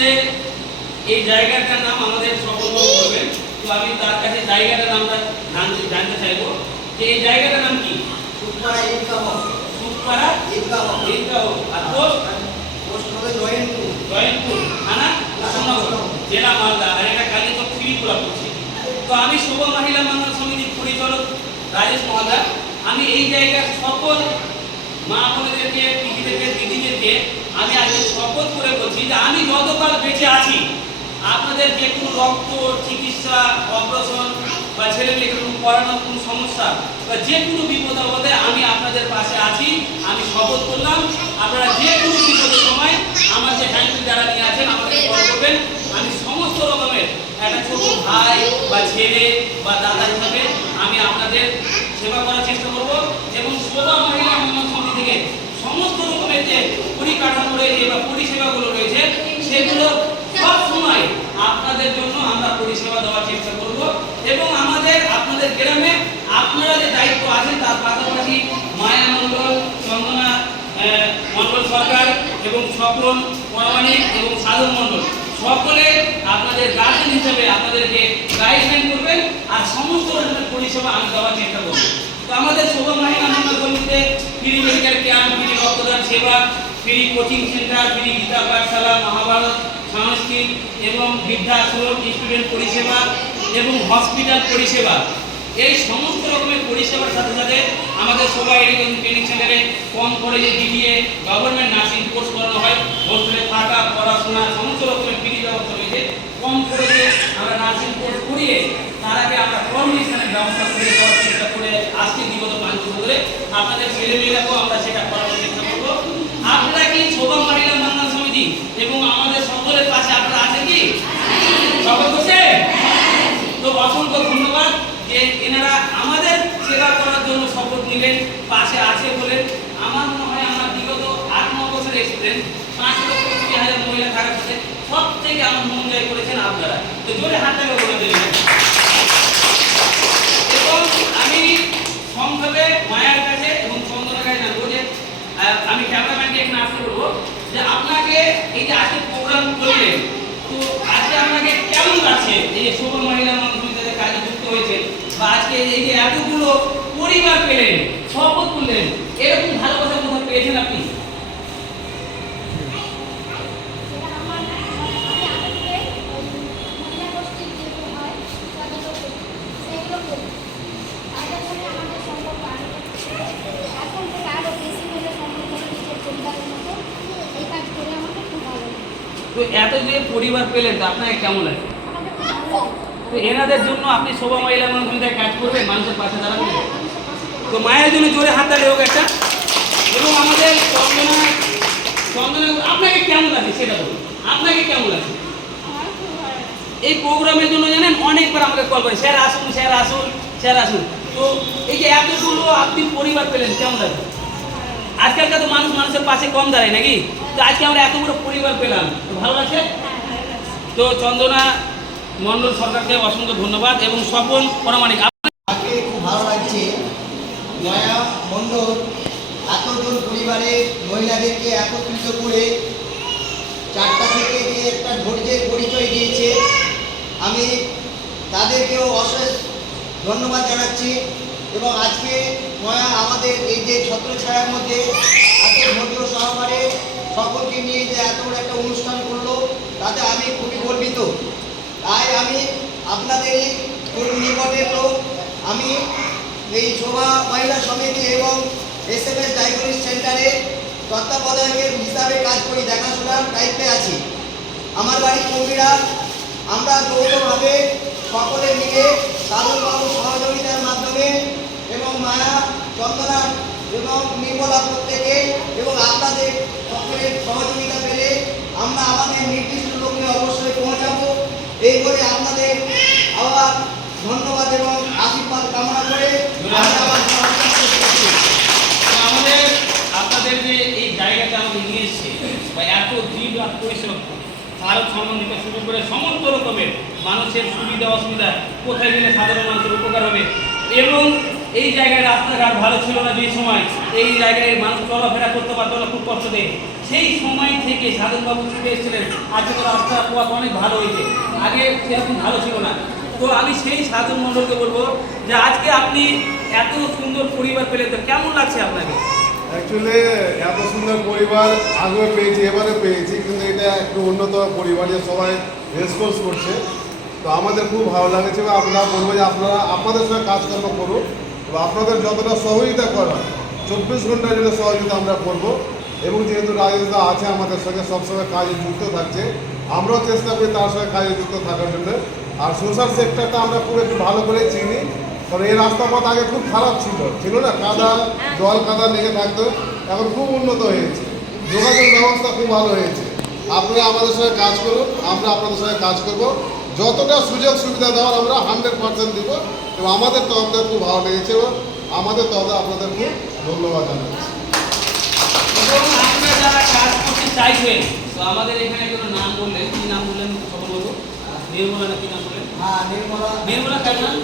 আজকে এই জায়গাটার নাম আমাদের সকল করবেন। তো আমি তার কাছে জায়গাটার নামটা জানতে চাইবো যে এই জায়গাটার নাম কি? সুপারা ঈদগাহ। সুপারা ঈদগাহ। ঈদগাহ। আর পোস্ট হবে জয়ন্তপুর থানা কৃষ্ণনগর, জেলা মালদা। আর এটা কালীচক শ্রীপুরা পড়ছে। তো আমি শুভ মহিলা মঙ্গল সমিতির পরিচালক রাজেশ মহাদার। আমি এই জায়গার সকল মা বোনেদেরকে, পিসিদেরকে, দিদিদেরকে আমি আজকে শপথ করে বলছি যে আমি যতকাল বেঁচে আছি আপনাদের যে কোনো রক্ত চিকিৎসা, অপারেশন বা ছেলে মেয়ে কোনো পড়ানোর কোনো সমস্যা বা যে কোনো বিপদ আপদে আমি আপনাদের পাশে আছি। আমি শপথ করলাম আপনারা যে কোনো বিপদের সময় আমার যে হ্যান্ডবিল যারা নিয়ে আছেন আমাকে কল করবেন। আমি সমস্ত রকমের একটা ছোট ভাই বা ছেলে বা দাদা হিসাবে আমি আপনাদের সেবা করার চেষ্টা করব। এবং শোভা মহিলা মঙ্গল সমিতি থেকে সমস্ত রকমের যে পরিকাঠামো রয়েছে বা পরিষেবাগুলো রয়েছে সেগুলো সব সময় আপনাদের জন্য আমরা পরিষেবা দেওয়ার চেষ্টা করব। এবং আমাদের আপনাদের গ্রামে আপনারা যে দায়িত্ব আছেন তার পাশাপাশি মায়া মণ্ডল, চন্দনা মণ্ডল সরকার এবং স্বপন পরামানিক এবং সাধন মণ্ডল সকলে আপনাদের গার্জেন হিসেবে আপনাদেরকে গাইডলাইন করবেন আর সমস্ত রকমের পরিষেবা আমি দেওয়ার চেষ্টা করব। তো আমাদের শোভা মহিলা মঙ্গল সমিতিতে ফ্রি মেডিকেল ক্যাম্প, ফ্রি রক্তদান সেবা, free coaching centre, free Gita পাঠশালা, মহাভারত, সংস্কৃত এবং বৃদ্ধাশ্রম, স্টুডেন্ট পরিষেবা এবং হসপিটাল পরিষেবা, এই সমস্ত রকমের পরিষেবার সাথে সাথে আমাদের শোভা এডুকেশন ট্রেনিং সেন্টারে কম খরচে বিডিএ গভর্নমেন্ট নার্সিং কোর্স করানো হয়। হোস্টেলে থাকা, পড়াশোনা সমস্ত রকমের ফ্রি ব্যবস্থা রয়েছে। কম খরচে আমরা নার্সিং কোর্স করিয়ে তার আগে আমরা কর্মস্থানের ব্যবস্থা করে দেওয়ার চেষ্টা করে আজকে বিগত 5 বছর ধরে আপনাদের ছেলে মেয়েরাকেও আমরা সেটা করানোর চেষ্টা করবো। আপনারা কি শোভা মহিলা মঙ্গল সমিতি এবং আমাদের সকলের পাশে আপনারা আছেন কি? সকল করছে? তো অসংখ্য ধন্যবাদ যে এনারা আমাদের সেবা করার জন্য শপথ নিলেন, পাশে আছে বলেন। আমার মনে হয় আমার বিগত 8-9 বছর এক্সপিরিয়েন্স 5,20,000 মহিলা থাকার সাথে সব থেকে আমার মন জয় করেছেন আপনারা। তো জোরে হাতটাকে বলে দিলেন। এবং আমি সংক্ষেপে মায়ার কাছে এবং চন্দনার কাছে জানবো যে আমি ক্যামেরাম্যানকে এখানে আসতে বলবো যে আপনাকে এই যে আজকে প্রোগ্রাম করলেন, তো আজকে আপনাকে কেমন লাগছে এই যে শোভা মহিলা মঙ্গল সমিতিতে কাজে যুক্ত হয়েছে বা আজকে এই যে এতগুলো পরিবার পেলেন, শপথ করলেন, এরকম ভালোবাসা কোথাও পেয়েছেন আপনি? তো এত যে পরিবার পেলেন তো আপনাকে কেমন লাগে? তো এনাদের জন্য আপনি শোভা মহিলা মঙ্গল সমিতিতে কাজ করবেন, মানুষের পাশে দাঁড়াবেন। তো মায়ের জন্য জোরে হাত তালি হোক একটা। এবং আমাদের চন্দনা আপনাকে কেমন লাগে সেটা বলুন, আপনাকে কেমন লাগে? এই প্রোগ্রামের জন্য জানেন অনেকবার আমাকে কল করে, স্যার আসুন, স্যার আসুন, স্যার আসুন। তো এই যে এতগুলো আপনি পরিবার পেলেন কেমন লাগে? আজকালকার তো মানুষের পাশে কম দাঁড়ায় নাকি? তো আজকে আমরা এতগুলো পরিবার পেলাম, তো ভালো লাগছে? তো চন্দনা মণ্ডল সরকারকে অসংখ্য ধন্যবাদ এবং স্বপন পরামানিক আমাকে খুব ভালো লাগছে। মায়া মণ্ডল এতজন পরিবারের মহিলাদেরকে একত্রিত করে 4টা থেকে যে একটা ধৈর্যের পরিচয় দিয়েছে, আমি তাদেরকেও অশেষ ধন্যবাদ জানাচ্ছি। এবং আজকে মায়া আমাদের এই যে ছত্রছায়ার মধ্যে এত ধৈর্য সহকারে সকলকে নিয়ে যে এত বড় একটা অনুষ্ঠান করলো তাতে আমি খুবই গর্বিত। তাই আমি আপনাদেরই নিকটের লোক, আমি এই শোভা মহিলা সমিতি এবং SMS ডায়াগনস্টিক সেন্টারে তত্ত্বাবধায়কের হিসাবে কাজ করি, দেখাশোনার দায়িত্বে আছি। আমার বাড়ি কবিরা। আমরা যৌথভাবে সকলে মিলে সাধনবাবু সহযোগিতার মাধ্যমে এবং মায়া, চন্দনা এবং নির্মলা প্রত্যেকে এবং আপনাদের সকলের সহযোগিতা পেলে আমরা আমাদের নির্দিষ্ট লক্ষ্যে অবশ্যই পৌঁছাবো। এই করে আপনাদের আবার ধন্যবাদ এবং আশীর্বাদ কামনা করে আমাদের আপনাদের যে এই জায়গাটা আমাদের নিয়ে এসছে বা এত দৃঢ় পরিশ্রম ভারত সম্বন্ধিত শুরু করে সমস্ত রকমের মানুষের সুবিধা অসুবিধা কোথায় গেলে সাধারণ মানুষের উপকার হবে। এবং এই জায়গায় রাস্তাঘাট ভালো ছিল না যে সময়, এই জায়গায় মানুষ চলাফেরা করতে পারতো না খুব কষ্ট দিয়ে, সেই সময় থেকে সাধনবাবু ছুটে এসেছিলেন। আজকে তো রাস্তার পথ অনেক ভালো হয়েছে, আগে সেরকম ভালো ছিল না। তো আমি সেই সাধন মণ্ডলকে বলবো যে আজকে আপনি এত সুন্দর পরিবার পেলে তো কেমন লাগছে আপনাকে? অ্যাকচুয়ালি এত সুন্দর পরিবার আগেও পেয়েছি, এবারে পেয়েছি, কিন্তু এটা একটু উন্নত পরিবার যে সবাই রেসপন্স করছে, তো আমাদের খুব ভালো লাগছে। এবং আমরা বলবো যে আপনারা আপনাদের সঙ্গে কাজকর্ম করুন এবং আপনাদের যতটা সহযোগিতা করা 24 ঘন্টার জন্য সহযোগিতা আমরা করব। এবং যেহেতু রাজনীতিটা আছে আমাদের সঙ্গে সবসময় কাজে যুক্ত থাকছে, আমরাও চেষ্টা করি তার সঙ্গে কাজে যুক্ত থাকার জন্য। আর সোশ্যাল সেক্টরটা আমরা খুব একটু ভালো করে চিনি, কারণ এই রাস্তা পথ আগে খুব খারাপ ছিল না, কাদা জল কাদা লেগে থাকতো, এখন খুব উন্নত হয়েছে, যোগাযোগ ব্যবস্থা খুব ভালো হয়েছে। আপনারা আমাদের সঙ্গে কাজ করুন, আমরা আপনাদের সঙ্গে কাজ করব, যতটা সুযোগ সুবিধা দেওয়ার আমরা 100% দিব। এবং আমাদের তরফ থেকে খুব ভালো লেগেছে এবং আমাদের তরফে আপনাদের খুব ধন্যবাদ জানাচ্ছি। এবং আপনারা যারা কাজ করতে চাইবেন, তো আমাদের এখানে কোনো নাম বললেন, কি নাম বললেন সফলবাবু? নির্মলা না কি নাম বললেন? হ্যাঁ, নির্মলা নির্মলা কার নাম?